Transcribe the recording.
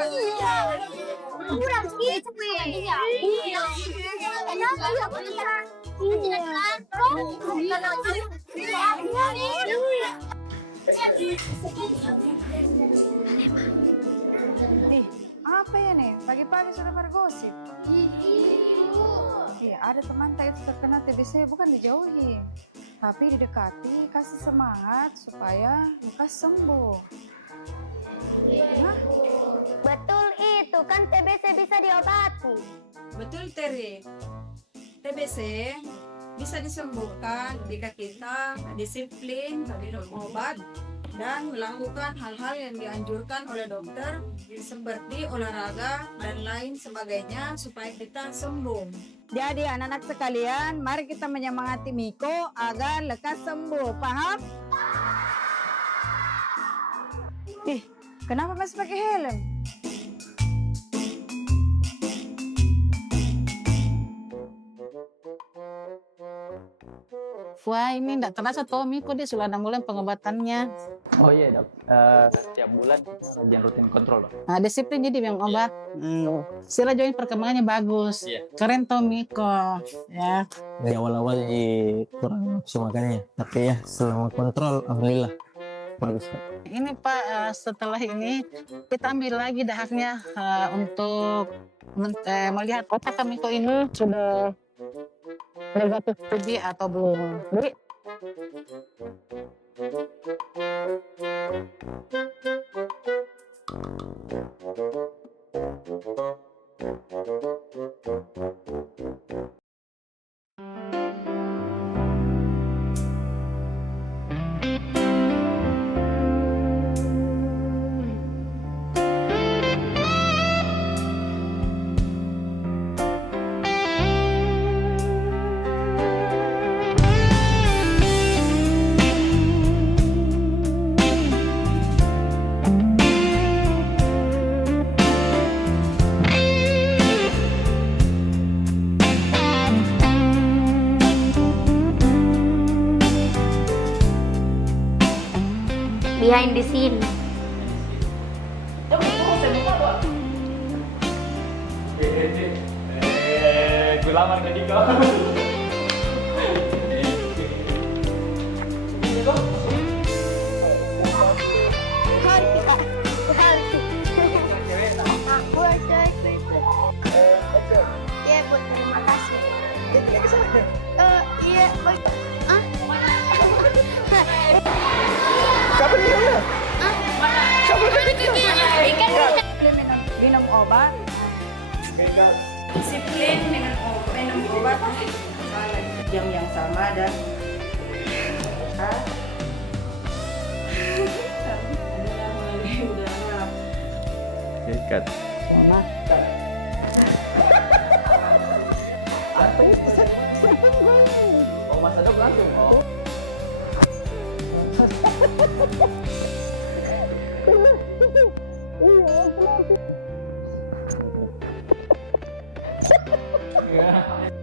Iya. Kurang gitu. Iya. Ih, apa ya nih? Pagi-pagi sudah bergosip. Iya, ada teman tak itu terkena TBC, bukan dijauhi, tapi didekati, kasih semangat supaya lekas sembuh. Nah, Betul itu, kan TBC bisa diobati. Betul Tere, TBC bisa disembuhkan jika kita disiplin, minum obat, dan melakukan hal-hal yang dianjurkan oleh dokter seperti olahraga dan lain sebagainya supaya kita sembuh. Jadi anak-anak sekalian, mari kita menyemangati Miko agar lekas sembuh, paham? ih, kenapa masih pakai helm? Wah, ini enggak terasa Tommy kok dia sudah 6 bulan pengobatannya. Oh iya dok, setiap bulan jangan rutin kontrol dok. Nah, disiplin jadi minum obat. Sila join perkembangannya bagus. Keren Tommy kok. Ya. Dari awal-awal kurang nafsu makannya, tapi ya selama kontrol alhamdulillah bagus. Ini Pak, setelah ini kita ambil lagi dahaknya untuk melihat apakah Miko ini sudah negatif TB atau belum. Jadi, Behind the scene. Gue lamar ke Diko. Iya, Bu, terima kasih. Iya, baik. Kapan dia? Minum obat. Disiplin, minum obat jam yang sama dan Dekat. Oh masa dok langsung. Oh. Iya.